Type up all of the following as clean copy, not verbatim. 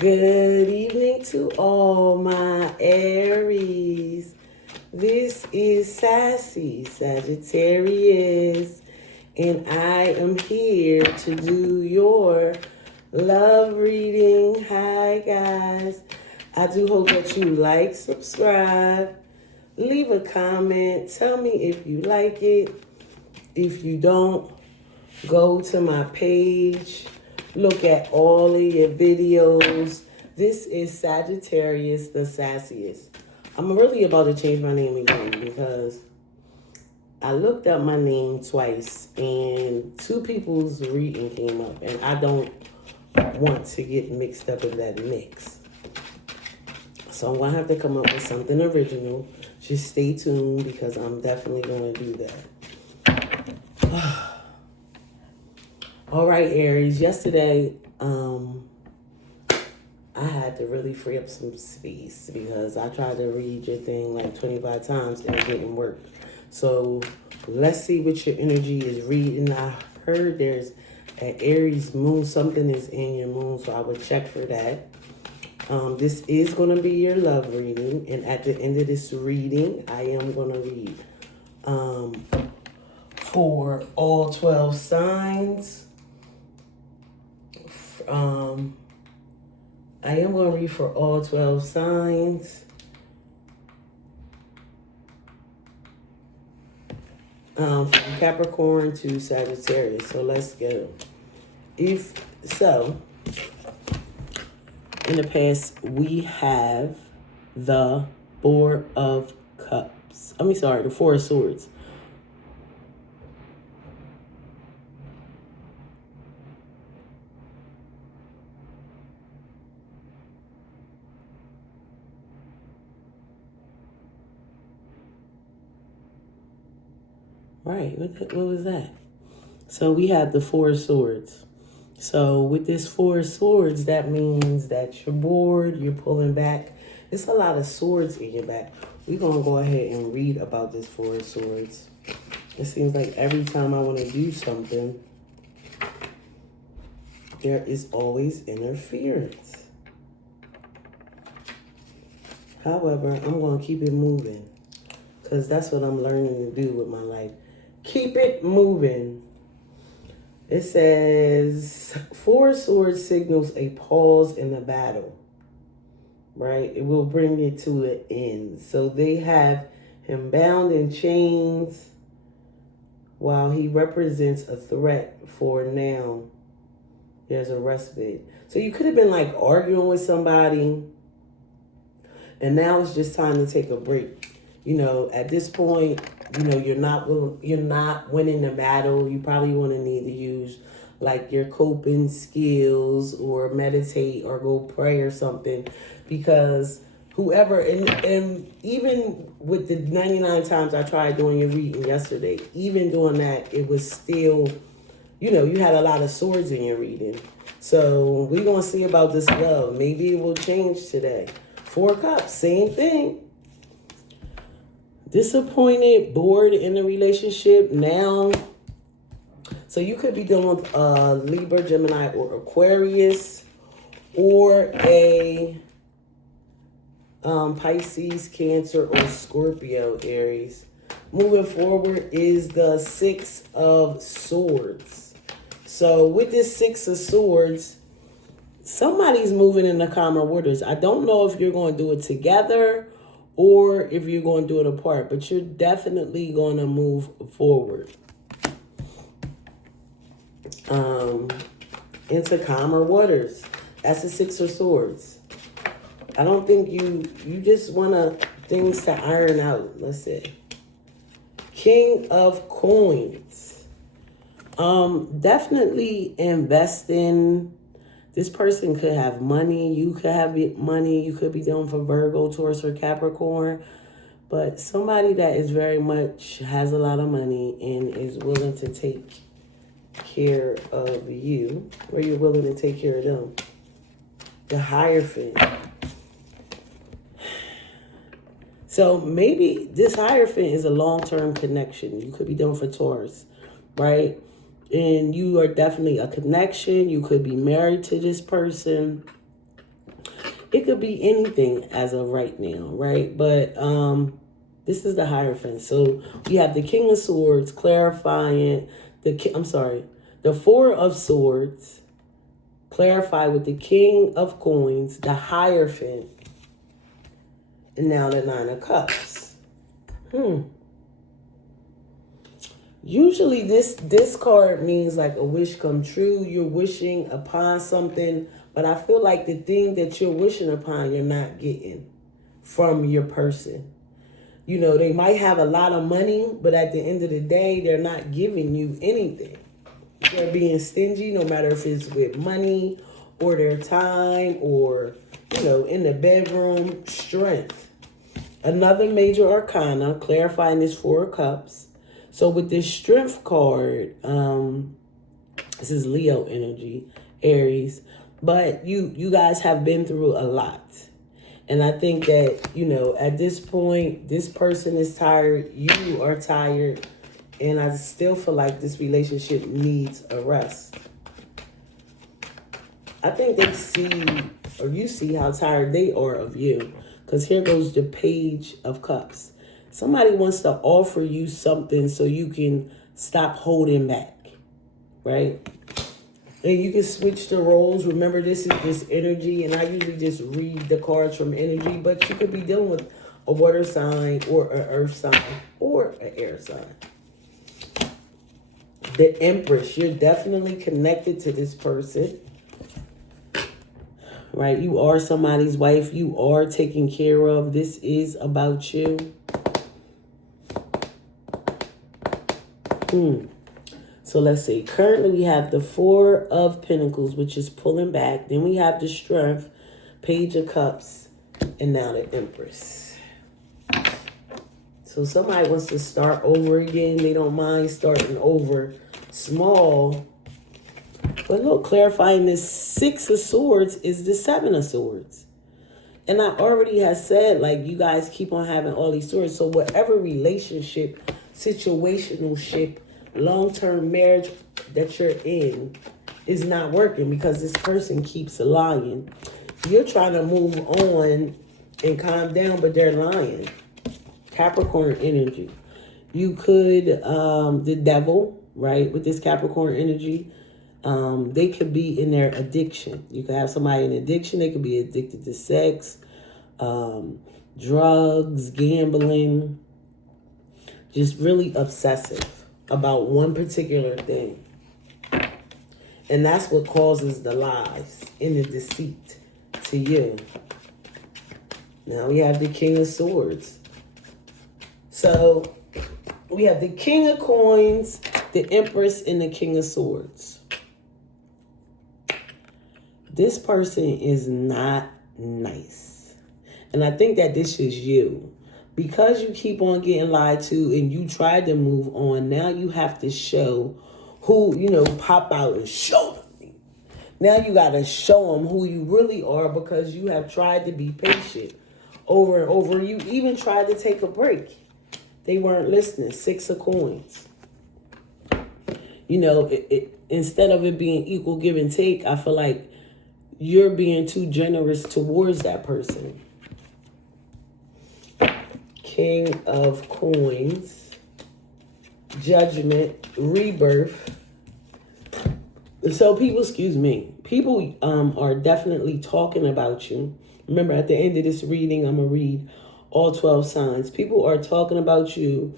Good evening to all my Aries. This is Sassy Sagittarius, and I am here to do your love reading. Hi, guys. I do hope that you like, subscribe, leave a comment, tell me if you like it. If you don't, go to my page. Look at all of your videos. This is Sagittarius, the sassiest. I'm really about to change my name again because I looked up my name twice and two people's reading came up, and I don't want to get mixed up in that mix. So I'm going to have to come up with something original. Just stay tuned because I'm definitely going to do that. All right, Aries. Yesterday, I had to really free up some space because I tried to read your thing like 25 times and it didn't work. So let's see what your energy is reading. I heard there's an Aries moon. Something is in your moon, so I would check for that. This is going to be your love reading. And at the end of this reading, I am going to read for all 12 signs. I am going to read for all 12 signs. From Capricorn to Sagittarius. So let's go. In the past, we have the Four of Cups. The Four of Swords. Right, what was that? So we have the Four of Swords. So with this Four of Swords, that means that you're bored, you're pulling back. There's a lot of swords in your back. We're going to go ahead and read about this Four of Swords. It seems like every time I want to do something, there is always interference. However, I'm going to keep it moving because that's what I'm learning to do with my life. Keep it moving. It says, Four Swords signals a pause in the battle, right? It will bring it to an end. So they have him bound in chains while he represents a threat for now. There's a respite. So you could have been like arguing with somebody, and now it's just time to take a break. You know, at this point, you know, you're not winning the battle. You probably want to need to use like your coping skills or meditate or go pray or something, because whoever, and even with the 99 times I tried doing your reading yesterday, even doing that, it was still, you know, you had a lot of swords in your reading. So we're going to see about this love. Maybe it will change today. Four Cups, same thing. Disappointed, bored in a relationship now. So you could be dealing with Libra, Gemini, or Aquarius, or a Pisces, Cancer, or Scorpio, Aries. Moving forward is the Six of Swords. So with this Six of Swords, somebody's moving in the calmer waters. I don't know if you're going to do it together or if you're going to do it apart, but you're definitely going to move forward into calmer waters. That's the Six of Swords. I don't think you just want things to iron out. Let's see. King of Coins. Definitely investing. This person could have money. You could have money. You could be dealing for Virgo, Taurus, or Capricorn. But somebody that is very much has a lot of money and is willing to take care of you, or you're willing to take care of them. The Hierophant. So maybe this Hierophant is a long-term connection. You could be dealing for Taurus, right? And you are definitely a connection. You could be married to this person. It could be anything as of right now, right? But this is the Hierophant. So we have the King of Swords clarifying the Four of Swords clarify with the King of Coins, the Hierophant, and now the Nine of Cups. Usually this card means like a wish come true. You're wishing upon something, but I feel like the thing that you're wishing upon, you're not getting from your person. You know, they might have a lot of money, but at the end of the day, they're not giving you anything. They're being stingy, no matter if it's with money or their time or, you know, in the bedroom. Strength. Another major arcana, clarifying this Four of Cups. So with this Strength card, this is Leo energy, Aries, but you guys have been through a lot. And I think that, you know, at this point, this person is tired, you are tired, and I still feel like this relationship needs a rest. I think they see, or you see how tired they are of you. Because here goes the Page of Cups. Somebody wants to offer you something so you can stop holding back, right? And you can switch the roles. Remember, this is this energy, and I usually just read the cards from energy, but you could be dealing with a water sign or an earth sign or an air sign. The Empress, you're definitely connected to this person, right? You are somebody's wife. You are taken care of. This is about you. So let's see. Currently, we have the Four of Pentacles, which is pulling back. Then we have the Strength, Page of Cups, and now the Empress. So somebody wants to start over again. They don't mind starting over small. But look, clarifying this Six of Swords is the Seven of Swords. And I already have said, like, you guys keep on having all these swords. So whatever relationship, situational ship, long-term marriage that you're in is not working because this person keeps lying. You're trying to move on and calm down, but they're lying. Capricorn energy. You could, the devil, right, with this Capricorn energy, they could be in their addiction. You could have somebody in addiction. They could be addicted to sex, drugs, gambling, just really obsessive about one particular thing. And that's what causes the lies and the deceit to you. Now we have the King of Swords. So we have the King of Coins, the Empress, and the King of Swords. This person is not nice. And I think that this is you. Because you keep on getting lied to and you tried to move on, now you have to show who, you know, pop out and show them. Now you got to show them who you really are because you have tried to be patient over and over. You even tried to take a break. They weren't listening. Six of Coins. You know, instead of it being equal give and take, I feel like you're being too generous towards that person. King of Coins, Judgment, Rebirth. So people are definitely talking about you. Remember, at the end of this reading, I'm going to read all 12 signs. People are talking about you,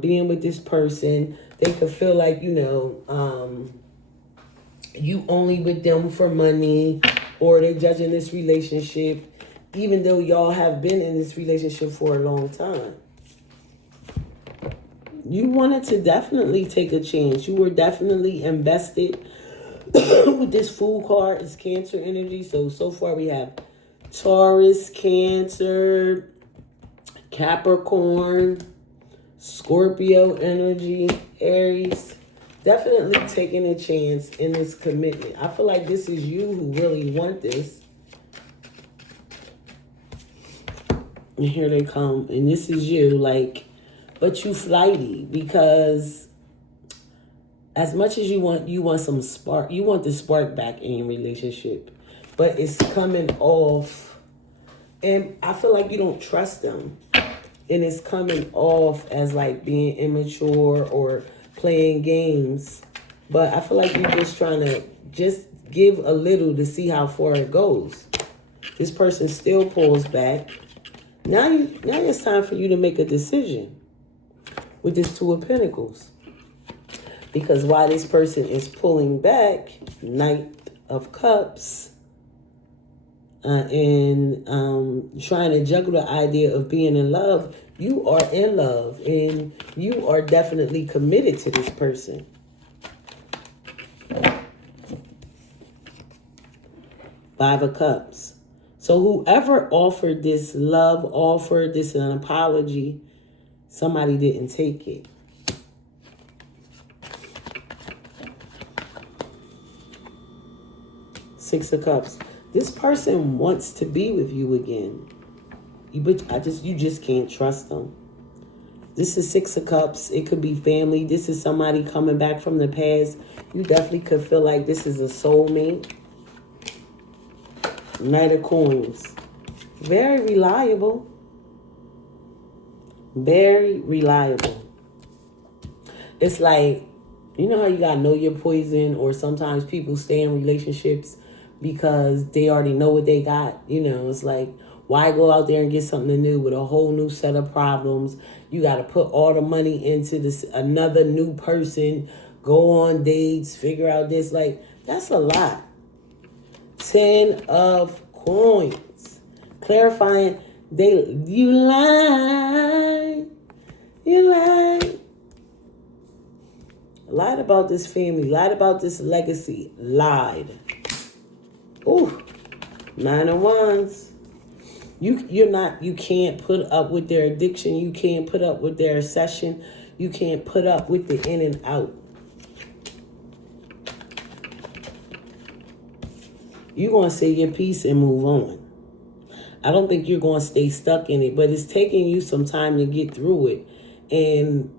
being with this person. They could feel like, you know, you only with them for money, or they're judging this relationship, even though y'all have been in this relationship for a long time. You wanted to definitely take a chance. You were definitely invested with this Fool card. It's Cancer energy. So far we have Taurus, Cancer, Capricorn, Scorpio energy, Aries. Definitely taking a chance in this commitment. I feel like this is you who really want this. And here they come. And this is you, like, but you flighty because as much as you want some spark, you want the spark back in your relationship. but it's coming off. And I feel like you don't trust them. And it's coming off as like being immature or playing games. But I feel like you're just trying to just give a little to see how far it goes. This person still pulls back. Now it's time for you to make a decision with this Two of Pentacles. Because while this person is pulling back, Knight of Cups, and trying to juggle the idea of being in love, you are in love and you are definitely committed to this person. Five of Cups. So whoever offered this love, offered this an apology, somebody didn't take it. Six of Cups. This person wants to be with you again. You just can't trust them. This is Six of Cups. It could be family. This is somebody coming back from the past. You definitely could feel like this is a soulmate. Knight of Coins. Very reliable. Very reliable. It's like, you know how you gotta know your poison, or sometimes people stay in relationships because they already know what they got. You know, it's like, why go out there and get something new with a whole new set of problems? You got to put all the money into this another new person, go on dates, figure out this. Like, that's a lot. 10 of Coins. Clarifying, you lied. You lied. Lied about this family. Lied about this legacy. Lied. Ooh. 9 of Wands. You can't put up with their addiction. You can't put up with their obsession. You can't put up with the in and out. You're going to say your piece and move on. I don't think you're going to stay stuck in it, but it's taking you some time to get through it. And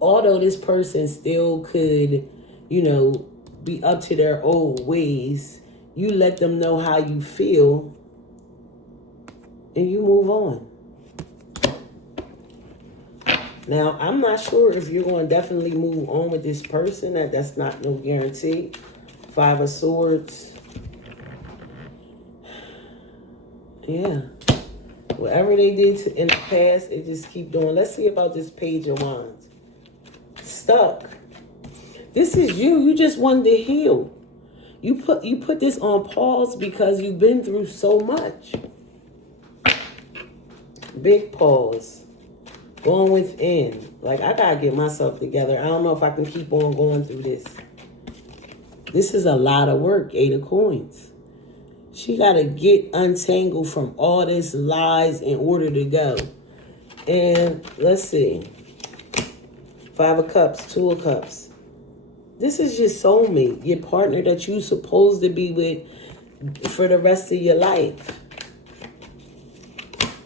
although this person still could, be up to their old ways, you let them know how you feel and you move on. Now, I'm not sure if you're going to definitely move on with this person. That's not no guarantee. 5 of Swords. Yeah. Whatever they did in the past, they just keep doing. Let's see about this Page of Wands. Stuck. This is you. You just wanted to heal. You put this on pause because you've been through so much. Big pause. Going within. Like, I got to get myself together. I don't know if I can keep on going through this. This is a lot of work. 8 of Coins. She got to get untangled from all this lies in order to go. And let's see. 5 of Cups. 2 of Cups. This is your soulmate. Your partner that you're supposed to be with for the rest of your life.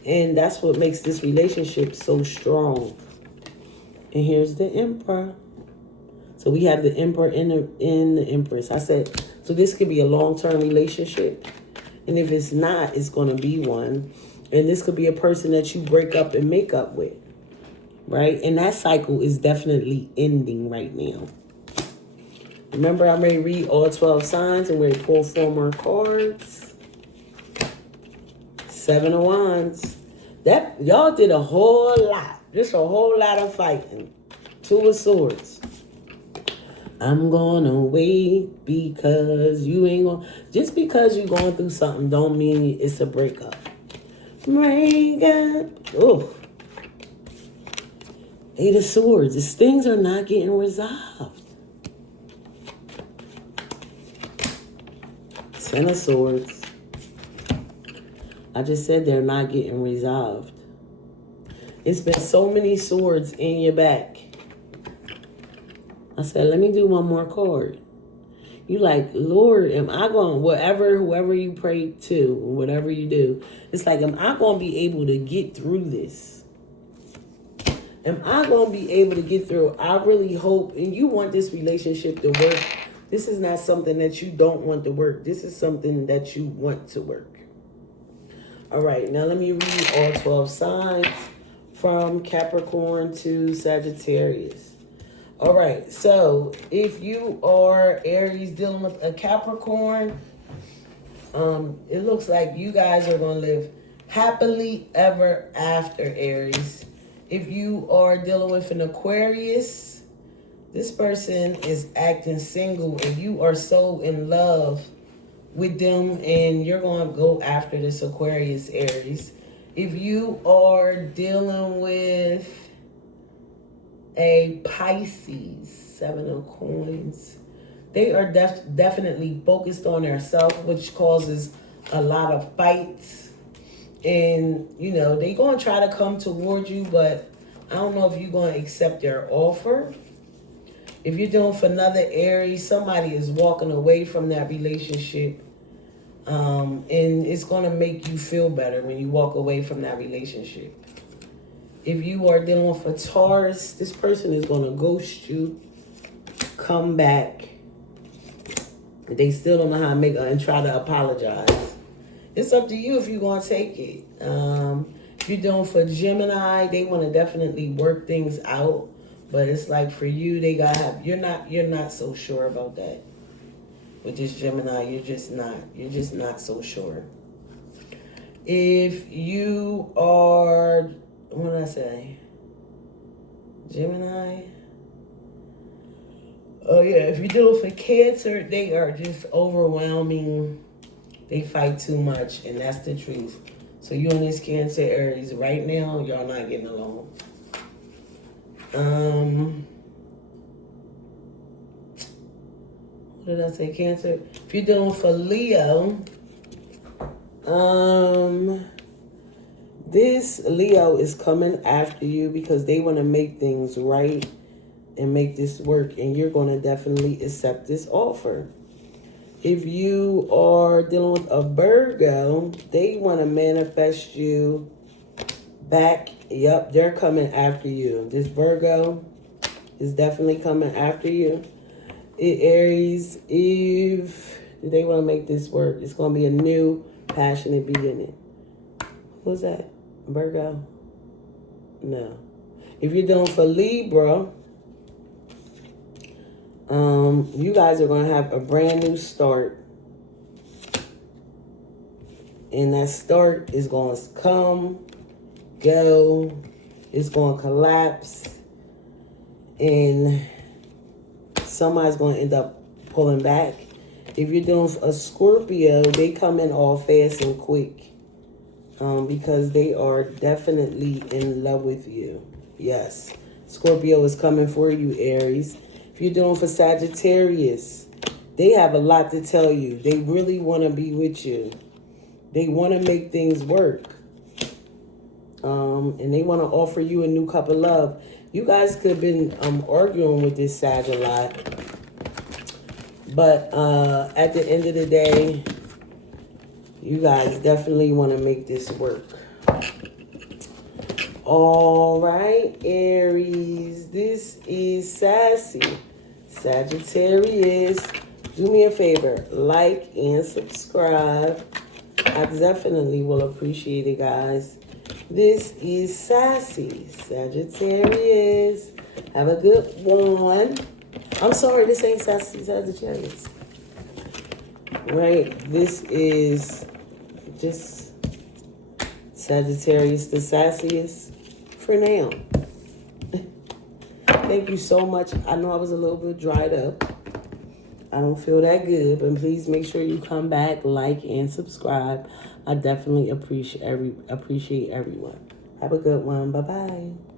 And that's what makes this relationship so strong. And here's the Emperor. So we have the Emperor and the Empress. I said, so this could be a long-term relationship. And if it's not, it's going to be one. And this could be a person that you break up and make up with. Right? And that cycle is definitely ending right now. Remember, I may read all 12 signs and we pull 4 more cards. 7 of Wands. That y'all did a whole lot. Just a whole lot of fighting. 2 of Swords. I'm gonna wait because you ain't gonna. Just because you're going through something don't mean it's a breakup. Breakup. Oh. 8 of Swords. These things are not getting resolved. 10 of Swords. I just said they're not getting resolved. It's been so many swords in your back. I said, let me do one more card. You like, Lord, am I going, whoever you pray to, whatever you do, it's like, am I going to be able to get through this? Am I going to be able to get through? I really hope, and you want this relationship to work This is not something that you don't want to work. This is something that you want to work. All right, now let me read all 12 signs from Capricorn to Sagittarius. All right, so if you are Aries dealing with a Capricorn, it looks like you guys are going to live happily ever after, Aries. If you are dealing with an Aquarius, this person is acting single and you are so in love with them and you're going to go after this Aquarius, Aries. If you are dealing with a Pisces, 7 of coins, they are definitely focused on themselves, which causes a lot of fights. And, you know, they're going to try to come towards you, but I don't know if you're going to accept their offer. If you're dealing for another Aries, somebody is walking away from that relationship. And it's going to make you feel better when you walk away from that relationship. If you are dealing with a Taurus, this person is going to ghost you, come back. They still don't know how to make it and try to apologize. It's up to you if you're going to take it. If you're dealing for Gemini, they want to definitely work things out. But it's like for you, they got to have, you're not so sure about that. With this Gemini, you're just not so sure. If you are, what did I say? Gemini? Oh yeah, if you're dealing with Cancer, they are just overwhelming. They fight too much, and that's the truth. So you and this Cancer Aries, right now, y'all not getting along. What did I say, Cancer? If you're dealing for Leo, this Leo is coming after you because they want to make things right and make this work, and you're going to definitely accept this offer. If you are dealing with a Virgo, they want to manifest you back. Yep, they're coming after you. This Virgo is definitely coming after you. Aries, if they want to make this work, it's going to be a new, passionate beginning. Who's that? Virgo? No. If you're dealing for Libra, you guys are going to have a brand new start. And that start is going to come, go, it's going to collapse, and somebody's going to end up pulling back. If you're doing a Scorpio, they come in all fast and quick because they are definitely in love with you. Yes, Scorpio is coming for you, Aries. If you're doing for Sagittarius, they have a lot to tell you. They really want to be with you. They want to make things work. And they want to offer you a new cup of love. You guys could have been arguing with this Sag a lot. But at the end of the day, you guys definitely want to make this work. All right, Aries. This is Sassy. Sagittarius. Do me a favor. Like and subscribe. I definitely will appreciate it, guys. This is Sassy. Sagittarius. Have a good one. I'm sorry, this ain't Sassy Sagittarius. Right? This is just Sagittarius, the sassiest for now. Thank you so much. I know I was a little bit dried up. I don't feel that good, but please make sure you come back, like, and subscribe. I definitely appreciate everyone. Have a good one. Bye-bye.